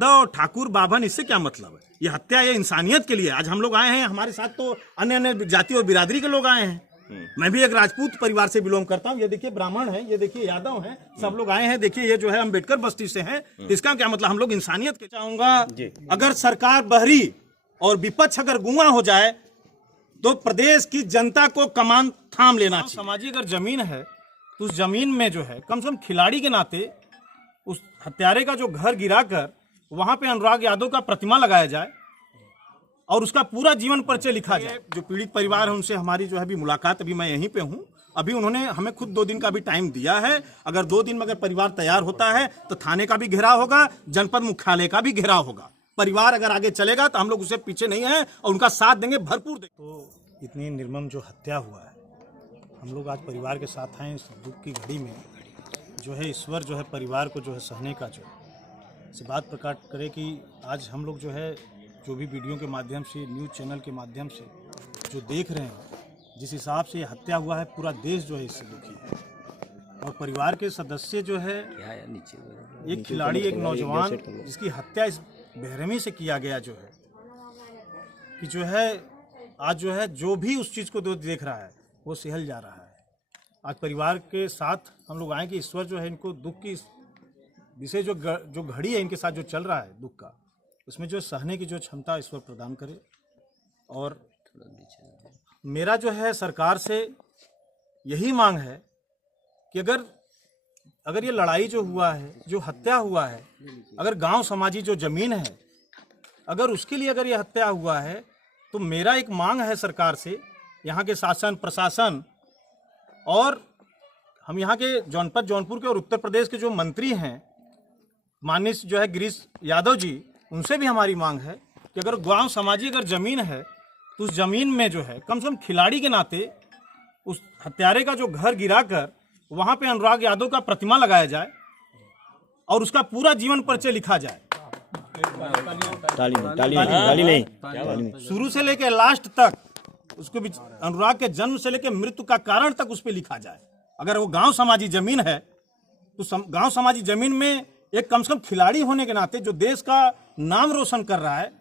यादव ठाकुर बाभन इससे क्या मतलब है? ये हत्या ये इंसानियत के लिए। आज हम लोग आए हैं, हमारे साथ तो अन्य अन्य जाति और बिरादरी के लोग आए हैं। मैं भी एक राजपूत परिवार से बिलोंग करता हूँ। ये देखिए ब्राह्मण है, ये देखिए यादव हैं, सब लोग आए हैं। देखिए ये जो है अम्बेडकर बस्ती से हैं। इसका क्या मतलब? हम लोग इंसानियत के चाहूंगा। अगर सरकार बहरी और विपक्ष अगर गूंगा हो जाए तो प्रदेश की जनता को कमान थाम लेना चाहिए। सामाजिक अगर जमीन है तो उस जमीन में जो है कम से कम खिलाड़ी के नाते उस हत्यारे का जो घर गिराकर वहां पे अनुराग यादव का प्रतिमा लगाया जाए और उसका पूरा जीवन परिचय लिखा जाए। जो पीड़ित परिवार है उनसे हमारी जो है अभी मुलाकात, अभी मैं यहीं पे हूँ। अभी उन्होंने हमें खुद 2 दिन का भी टाइम दिया है। अगर 2 दिन में अगर परिवार तैयार होता है तो थाने का भी घेराव होगा, जनपद मुख्यालय का भी घेराव होगा। परिवार अगर आगे चलेगा तो हम लोग उसे पीछे नहीं है और उनका साथ देंगे भरपूर। तो इतनी निर्मम जो हत्या हुआ है, हम लोग आज परिवार के साथ आए इस दुख की घड़ी में। जो है ईश्वर जो है परिवार को जो है सहने का जो से बात प्रकट करे कि आज हम लोग जो है जो भी वीडियो के माध्यम से, न्यूज़ चैनल के माध्यम से जो देख रहे हैं, जिस हिसाब से ये हत्या हुआ है, पूरा देश जो है इससे दुखी है। और परिवार के सदस्य जो है, एक खिलाड़ी, एक नौजवान जिसकी हत्या इस बेरहमी से किया गया जो है कि जो है आज जो है जो भी उस चीज़ को देख रहा है वो सहल जा रहा है। आज परिवार के साथ हम लोग आए कि ईश्वर जो है इनको दुख की विषय जो घड़ी है इनके साथ जो चल रहा है दुख का, उसमें जो सहने की जो क्षमता ईश्वर प्रदान करे। और मेरा जो है सरकार से यही मांग है कि अगर ये लड़ाई जो हुआ है, जो हत्या हुआ है, अगर गांव समाजी जो जमीन है, अगर उसके लिए अगर ये हत्या हुआ है तो मेरा एक मांग है सरकार से, यहाँ के शासन प्रशासन और हम यहाँ के जनपद जौनपुर के और उत्तर प्रदेश के जो मंत्री हैं, माननीय जो है गिरीश यादव जी, उनसे भी हमारी मांग है कि अगर गांव समाजी अगर ज़मीन है तो उस ज़मीन में जो है कम से कम खिलाड़ी के नाते उस हत्यारे का जो घर गिराकर वहाँ पे अनुराग यादव का प्रतिमा लगाया जाए और उसका पूरा जीवन परिचय लिखा जाए। शुरू से लेकर लास्ट तक उसको भी, अनुराग के जन्म से लेकर मृत्यु का कारण तक उस पर लिखा जाए। अगर वो गांव समाजी जमीन है तो गांव समाजी जमीन में एक कम से कम खिलाड़ी होने के नाते जो देश का नाम रोशन कर रहा है,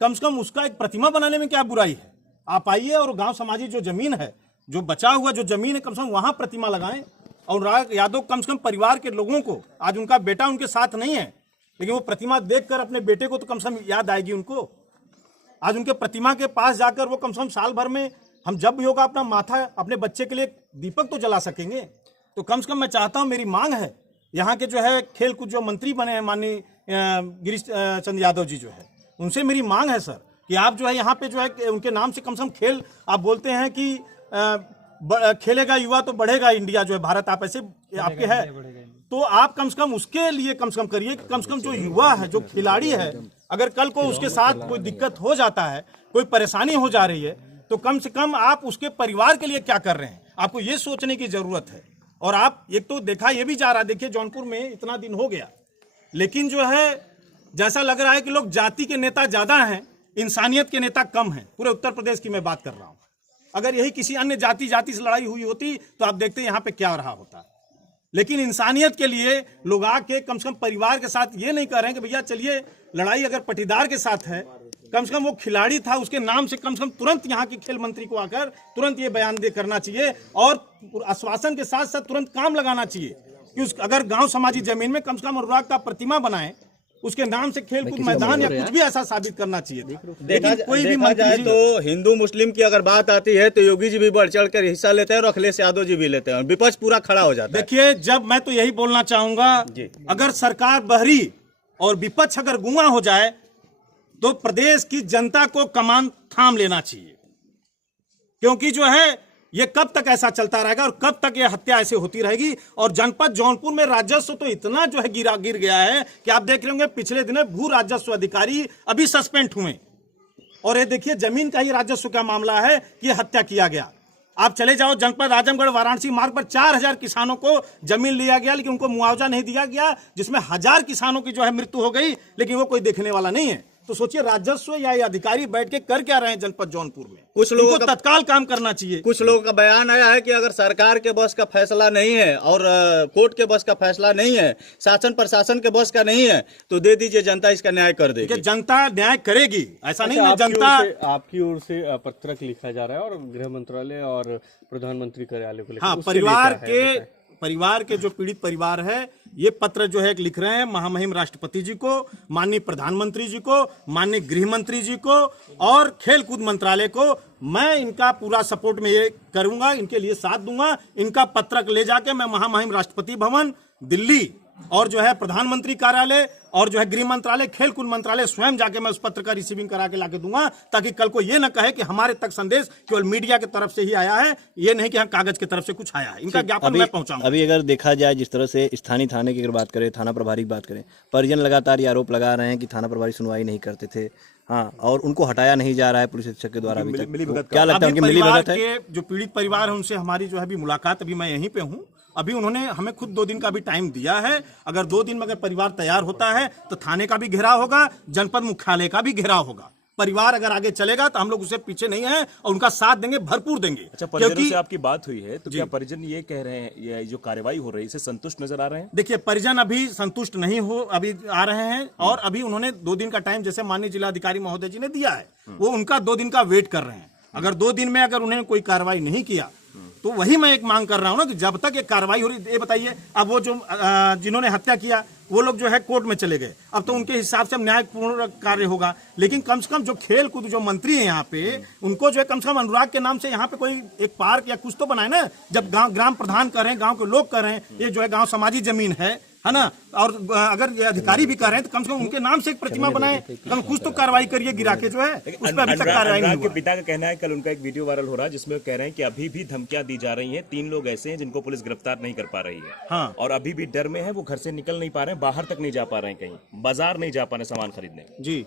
कम से कम उसका एक प्रतिमा बनाने में क्या बुराई है? आप आइए और गांव समाजी जो जमीन है, जो बचा हुआ जो जमीन है, कम से कम वहां प्रतिमा लगाएं। और अनुराग यादव कम से कम परिवार के लोगों को, आज उनका बेटा उनके साथ नहीं है लेकिन वो प्रतिमा देखकर अपने बेटे को तो कम से कम याद आएगी उनको। आज उनके प्रतिमा के पास जाकर वो कम से कम साल भर में हम जब भी होगा अपना माथा अपने बच्चे के लिए दीपक तो जला सकेंगे। तो कम से कम मैं चाहता हूँ, मेरी मांग है, यहाँ के जो है खेल कूद जो मंत्री बने हैं माननीय गिरीश चंद्र यादव जी जो है, उनसे मेरी मांग है सर कि आप जो है यहाँ पे जो है उनके नाम से कम से कम खेल, आप बोलते हैं कि खेलेगा युवा तो बढ़ेगा इंडिया जो है भारत, आप ऐसे आपके है, तो आप कम से कम उसके लिए कम से कम करिए। कम से कम जो युवा है, जो खिलाड़ी है, अगर कल को उसके साथ कोई दिक्कत हो जाता है, कोई परेशानी हो जा रही है, तो कम से कम आप उसके परिवार के लिए क्या कर रहे हैं, आपको ये सोचने की जरूरत है। और आप एक तो देखा ये भी जा रहा है, देखिए जौनपुर में इतना दिन हो गया लेकिन जो है जैसा लग रहा है कि लोग जाति के नेता ज्यादा हैं, इंसानियत के नेता कम हैं। पूरे उत्तर प्रदेश की मैं बात कर रहा हूं। अगर यही किसी अन्य जाति से लड़ाई हुई होती तो आप देखते यहाँ पे क्या रहा होता। लेकिन इंसानियत के लिए लोग आके कम से कम परिवार के साथ ये नहीं कर रहे हैं कि भैया चलिए, लड़ाई अगर पटीदार के साथ है, कम से कम वो खिलाड़ी था, उसके नाम से कम तुरंत यहाँ के खेल मंत्री को आकर तुरंत ये बयान करना चाहिए और आश्वासन के साथ साथ तुरंत काम लगाना चाहिए कि अगर गांव समाजी जमीन में कम से कम अनुराग का प्रतिमा बनाए, उसके नाम से खेल कूद मैदान या कुछ भी ऐसा साबित करना चाहिए। लेकिन कोई भी मंत्री तो हिंदू मुस्लिम की अगर बात आती है तो योगी जी भी बढ़ चढ़ कर हिस्सा लेते हैं और अखिलेश यादव जी भी लेते हैं, विपक्ष पूरा खड़ा हो जाता है। देखिए, जब मैं तो यही बोलना चाहूंगा, अगर सरकार बहरी और विपक्ष अगर गूंगा हो जाए तो प्रदेश की जनता को कमान थाम लेना चाहिए। क्योंकि जो है ये कब तक ऐसा चलता रहेगा और कब तक ये हत्या ऐसे होती रहेगी। और जनपद जौनपुर में राजस्व तो इतना जो है गिर गया है कि आप देख लेंगे पिछले दिनों भू राजस्व अधिकारी अभी सस्पेंड हुए। और ये देखिए जमीन का ही राजस्व का मामला है कि ये हत्या किया गया। आप चले जाओ जनपद आजमगढ़ वाराणसी मार्ग पर 4000 किसानों को जमीन लिया गया लेकिन उनको मुआवजा नहीं दिया गया, जिसमें 1000 किसानों की जो है मृत्यु हो गई, लेकिन वो कोई देखने वाला नहीं है। तो सोचिए राजस्व या ये अधिकारी बैठ के कर क्या रहे हैं जनपद जौनपुर में। कुछ लोगों इनको का तत्काल काम करना चाहिए। कुछ लोगों का बयान आया है कि अगर सरकार के बस का फैसला नहीं है और कोर्ट के बस का फैसला नहीं है, शासन प्रशासन के बस का नहीं है, तो दे दीजिए, जनता इसका न्याय कर देगी। कि जनता न्याय करेगी, ऐसा नहीं है। आपकी जनता ओर से- आपकी ओर से पत्रक लिखा जा रहा है और गृह मंत्रालय और प्रधानमंत्री कार्यालय को लेकर हाँ, उसके लिए क्या है? परिवार के जो पीड़ित परिवार है, ये पत्र जो है लिख रहे हैं महामहिम राष्ट्रपति जी को, माननीय प्रधानमंत्री जी को, माननीय गृह मंत्री जी को और खेल कूद मंत्रालय को। मैं इनका पूरा सपोर्ट में ये करूंगा, इनके लिए साथ दूंगा। इनका पत्रक ले जाके मैं महामहिम राष्ट्रपति भवन दिल्ली और जो है प्रधानमंत्री कार्यालय और जो है गृह मंत्रालय, खेल कूद मंत्रालय स्वयं जाके मैं उस पत्र का रिसीविंग करा के लाके दूंगा, ताकि कल को ये न कहे कि हमारे तक संदेश केवल मीडिया की तरफ से ही आया है, ये नहीं कि हम कागज की तरफ से कुछ आया है। इनका ज्ञापन मैं पहुंचाऊंगा। अभी अगर देखा जाए जिस तरह से स्थानीय थाने की अगर बात करें, थाना प्रभारी की बात करें, परिजन लगातार ये आरोप लगा रहे हैं कि थाना प्रभारी सुनवाई नहीं करते थे, हाँ, और उनको हटाया नहीं जा रहा है पुलिस अधीक्षक के द्वारा अभी तक। क्या लगता है, उनकी मिली भगत है? के जो पीड़ित परिवार है उनसे हमारी जो है अभी मुलाकात, अभी मैं यहीं पे हूँ। अभी उन्होंने हमें खुद 2 दिन का भी टाइम दिया है। अगर 2 दिन में अगर परिवार तैयार होता है तो थाने का भी घेराव होगा, जनपद मुख्यालय का भी घेराव होगा। परिवार अगर आगे चलेगा तो हम लोग उसे पीछे नहीं है और उनका साथ देंगे, भरपूर देंगे। अच्छा, परिजनों से आपकी बात हुई है तो क्या परिजन ये कह रहे हैं, ये जो कार्रवाई हो रही है, इससे संतुष्ट नजर आ रहे हैं? देखिए, परिजन अभी संतुष्ट नहीं हो अभी आ रहे हैं और अभी उन्होंने 2 दिन का टाइम जैसे माननीय जिलाधिकारी महोदय जी ने दिया है, वो उनका 2 दिन का वेट कर रहे हैं। अगर 2 दिन में अगर उन्होंने कोई कार्रवाई नहीं किया तो वही मैं एक मांग कर रहा हूं ना कि जब तक ये कार्रवाई हो रही। ये बताइए, अब वो जो जिन्होंने हत्या किया वो लोग जो है कोर्ट में चले गए, अब तो उनके हिसाब से न्यायपूर्ण कार्य होगा। लेकिन कम से कम जो खेल कूद जो मंत्री है यहाँ पे, उनको जो है कम से कम अनुराग के नाम से यहाँ पे कोई एक पार्क या कुछ तो बनाए ना। जब गांव ग्राम प्रधान कर रहे हैं, गांव के लोग कर रहे हैं, ये जो है गांव समाजी जमीन है ना। और अगर ये अधिकारी भी कर रहे हैं तो कम से कम उनके नाम से एक प्रतिमा बनाए, कम कुछ तो कार्रवाई करिए गिरा के जो है उस पर अभी तक कार्रवाई नहीं अनुराग के हुआ। पिता का कहना है, कल उनका एक वीडियो वायरल हो रहा है जिसमें वो कह रहे हैं कि अभी भी धमकियां दी जा रही हैं। 3 लोग ऐसे हैं जिनको पुलिस गिरफ्तार नहीं कर पा रही है, हाँ। और अभी भी डर में है, वो घर से निकल नहीं पा रहे हैं, बाहर तक नहीं जा पा रहे हैं, कहीं बाजार नहीं जा पा रहे सामान खरीदने। जी,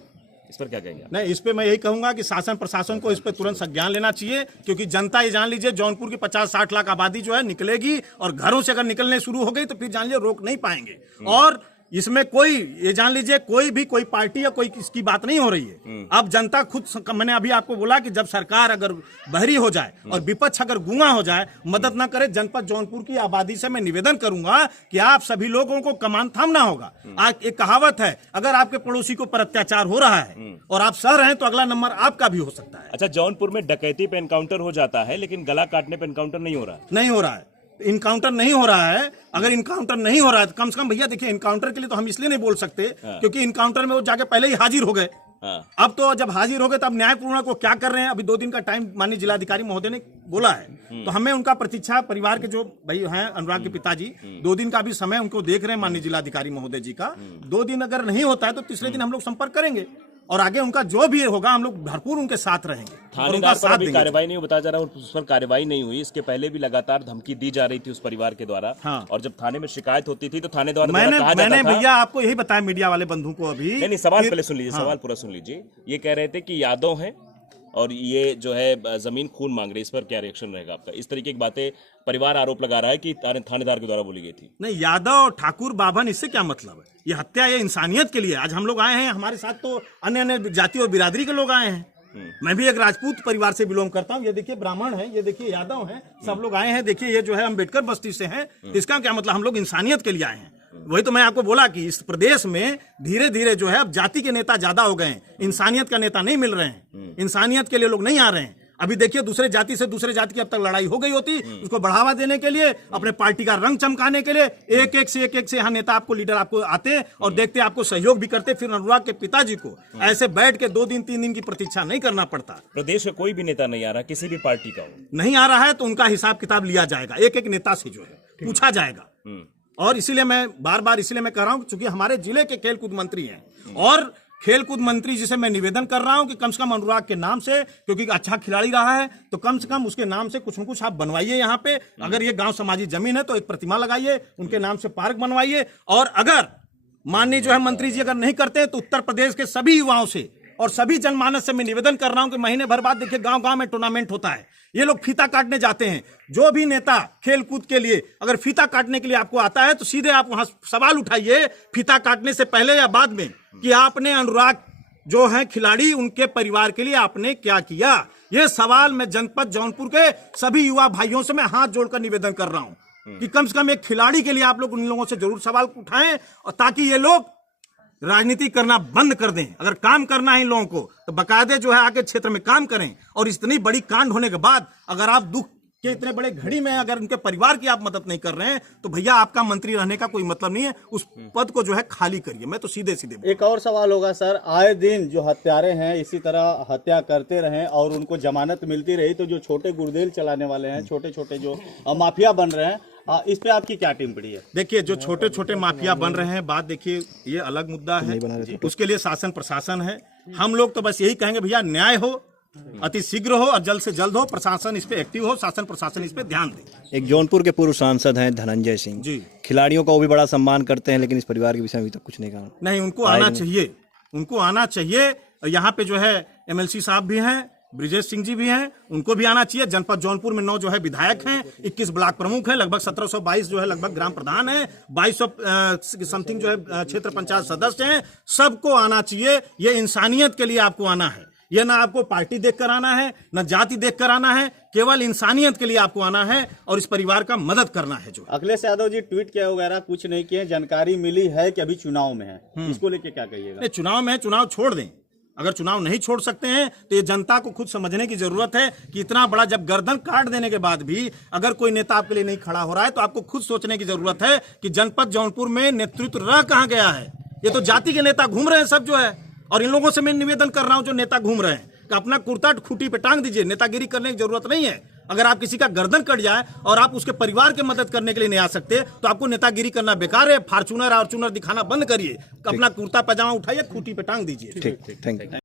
इस पर क्या कहेंगे? नहीं, इस पे मैं यही कहूंगा कि शासन प्रशासन को इस पे तुरंत संज्ञान लेना चाहिए, क्योंकि जनता ये जान लीजिए जौनपुर की 50-60 लाख आबादी जो है निकलेगी और घरों से अगर निकलने शुरू हो गई तो फिर जान लीजिए रोक नहीं पाएंगे। और इसमें कोई ये जान लीजिए कोई पार्टी या कोई किसकी बात नहीं हो रही है। अब जनता खुद, मैंने अभी आपको बोला कि जब सरकार अगर बहरी हो जाए और विपक्ष अगर गूंगा हो जाए, मदद ना करे, जनपद जौनपुर की आबादी से मैं निवेदन करूंगा कि आप सभी लोगों को कमान थामना होगा। आज एक कहावत है, अगर आपके पड़ोसी को पर अत्याचार हो रहा है और आप सह रहे हैं तो अगला नंबर आपका भी हो सकता है। अच्छा, जौनपुर में डकैती पे एनकाउंटर हो जाता है लेकिन गला काटने पे एनकाउंटर नहीं हो रहा है। नहीं हो रहा है, इनकाउंटर नहीं हो रहा है। अगर इनकाउंटर नहीं हो रहा है तो कम से कम भैया देखिए, इनकाउंटर के लिए तो हम इसलिए नहीं बोल सकते क्योंकि इनकाउंटर में वो जाके पहले ही हाजिर हो गए। अब तो जब हाजिर हो गए तो अब न्यायपूर्ण को क्या कर रहे हैं, अभी 2 दिन का टाइम माननीय जिलाधिकारी महोदय ने बोला है, तो हमें उनका प्रतीक्षा, परिवार के जो भाई हैं अनुराग के पिताजी, 2 दिन का भी समय उनको देख रहे हैं माननीय जिलाधिकारी महोदय जी का। 2 दिन अगर नहीं होता है तो तीसरे दिन हम लोग संपर्क करेंगे और आगे उनका जो भी होगा हम लोग भरपूर उनके साथ रहेंगे और उनका थानेदार पर साथ अभी देंगे। कार्रवाई नहीं बताया जा रहा है और उस पर कार्रवाई नहीं हुई। इसके पहले भी लगातार धमकी दी जा रही थी उस परिवार के द्वारा, हाँ। और जब थाने में शिकायत होती थी तो थानेदार द्वारा मैंने कहा जाता मैंने था। भैया आपको यही बताया मीडिया वाले बंधु को अभी। नहीं, सवाल फिर- पहले सुन लीजिए, हाँ। सवाल पूरा सुन लीजिए। ये कह रहे थे कि यादव हैं और ये जो है जमीन खून मांग रहे, इस पर क्या रिएक्शन रहेगा आपका? इस तरीके की बातें परिवार आरोप लगा रहा है कि थानेदार के द्वारा बोली गई थी। नहीं, यादव ठाकुर बाभन, इससे क्या मतलब है? ये हत्या, ये इंसानियत के लिए। आज हम लोग आए हैं, हमारे साथ तो अन्य अन्य जाति और बिरादरी के लोग आए हैं। मैं भी एक राजपूत परिवार से बिलोंग करता हूँ। ये देखिए ब्राह्मण है, ये देखिए यादव हैं, सब लोग आए हैं। देखिए ये जो है अम्बेडकर बस्ती से हैं। इसका क्या मतलब? हम लोग इंसानियत के लिए आए हैं। वही तो मैं आपको बोला कि इस प्रदेश में धीरे धीरे जो है अब जाति के नेता ज्यादा हो गए हैं, इंसानियत का नेता नहीं मिल रहे हैं। इंसानियत के लिए लोग नहीं आ रहे हैं। अभी देखिए दूसरे जाति से दूसरे जाति की अब तक लड़ाई हो गई होती, उसको बढ़ावा देने के लिए, अपने पार्टी का रंग चमकाने के लिए एक एक से यहाँ नेता आपको, लीडर आपको आते और देखते, आपको सहयोग भी करते। फिर अनुराग के पिताजी को ऐसे बैठ के 2 दिन 3 दिन की प्रतीक्षा नहीं करना पड़ता। प्रदेश में कोई भी नेता नहीं आ रहा, किसी भी पार्टी का हो, नहीं आ रहा है तो उनका हिसाब किताब लिया जाएगा, एक एक नेता से जो है पूछा जाएगा। और इसीलिए मैं बार बार इसलिए मैं कह रहा हूं क्योंकि हमारे जिले के खेलकूद मंत्री हैं और खेलकूद मंत्री जिसे मैं निवेदन कर रहा हूं कि कम से कम अनुराग के नाम से, क्योंकि अच्छा खिलाड़ी रहा है, तो कम से कम उसके नाम से कुछ न कुछ आप बनवाइए। यहाँ पे अगर ये गांव समाजी जमीन है तो एक प्रतिमा लगाइए, उनके नाम से पार्क बनवाइए। और अगर माननीय जो है मंत्री जी अगर नहीं करते तो उत्तर प्रदेश के सभी युवाओं से और सभी जनमानस से मैं निवेदन कर रहा हूं कि महीने भर बाद देखिए गांव गांव में टूर्नामेंट होता है, ये लोग फीता काटने जाते हैं। जो भी नेता खेल कूद के लिए अगर फीता काटने के लिए आपको आता है तो सीधे आप वहां सवाल उठाइए फीता काटने से पहले या बाद में कि आपने अनुराग जो हैं खिलाड़ी, उनके परिवार के लिए आपने क्या किया? ये सवाल मैं जनपद जौनपुर के सभी युवा भाइयों से मैं हाथ जोड़कर निवेदन कर रहा हूं कि कम से कम एक खिलाड़ी के लिए आप लोग उन लोगों से जरूर सवाल उठाएं, और ताकि ये लोग राजनीति करना बंद कर दें। अगर काम करना है इन लोगों को तो बाकायदे जो है आगे क्षेत्र में काम करें। और इतनी बड़ी कांड होने के बाद अगर आप दुख के इतने बड़े घड़ी में अगर उनके परिवार की आप मदद नहीं कर रहे हैं तो भैया आपका मंत्री रहने का कोई मतलब नहीं है। उस पद को जो है खाली करिए। मैं तो सीधे सीधे एक और सवाल होगा सर, आए दिन जो हत्यारे हैं इसी तरह हत्या करते रहे और उनको जमानत मिलती रही, तो जो छोटे गुर्देल चलाने वाले हैं, छोटे छोटे जो माफिया बन रहे हैं, इस पे आपकी क्या टिप्पणी है? देखिए, जो छोटे छोटे माफिया बन रहे हैं, बात देखिए ये अलग मुद्दा है, उसके लिए शासन प्रशासन है। हम लोग तो बस यही कहेंगे भैया न्याय हो, अति शीघ्र हो और जल्द से जल्द हो, प्रशासन इस पे एक्टिव हो, शासन प्रशासन इस पे ध्यान दे। एक जौनपुर के पूर्व सांसद हैं धनंजय सिंह जी, खिलाड़ियों का वो भी बड़ा सम्मान करते हैं, लेकिन इस परिवार के विषय में अभी तक कुछ नहीं कहा। नहीं, उनको आना चाहिए, उनको आना चाहिए। यहाँ पे जो है MLC साहब भी हैं, ब्रिजेश सिंह जी भी हैं, उनको भी आना चाहिए। जनपद जौनपुर में 9 जो है विधायक हैं, 21 ब्लॉक प्रमुख हैं, लगभग 1722 जो है लगभग ग्राम प्रधान हैं, 2200 समथिंग जो है क्षेत्र पंचायत सदस्य हैं। सबको आना चाहिए। ये इंसानियत के लिए आपको आना है। ये ना आपको पार्टी देखकर आना है, ना जाति देखकर आना है, केवल इंसानियत के लिए आपको आना है और इस परिवार का मदद करना है। जो अखिलेश यादव जी ट्वीट किया वगैरह कुछ नहीं किए, जानकारी मिली है कि अभी चुनाव में है, इसको लेके क्या कहिएगा? चुनाव में चुनाव छोड़ दें। अगर चुनाव नहीं छोड़ सकते हैं तो ये जनता को खुद समझने की जरूरत है कि इतना बड़ा जब गर्दन काट देने के बाद भी अगर कोई नेता आपके लिए नहीं खड़ा हो रहा है तो आपको खुद सोचने की जरूरत है कि जनपद जौनपुर में नेतृत्व रह कहां गया है। ये तो जाति के नेता घूम रहे हैं सब जो है। और इन लोगों से मैं निवेदन कर रहा हूं जो नेता घूम रहे हैं कि अपना कुर्ता खूंटी पे टांग दीजिए। नेतागिरी करने की जरूरत नहीं है। अगर आप किसी का गर्दन कट जाए और आप उसके परिवार की मदद करने के लिए नहीं आ सकते तो आपको नेतागिरी करना बेकार है। फॉर्चूनर दिखाना बंद करिए, अपना कुर्ता पैजामा उठाइए, खूंटी पे टांग दीजिए। ठीक, थैंक यू।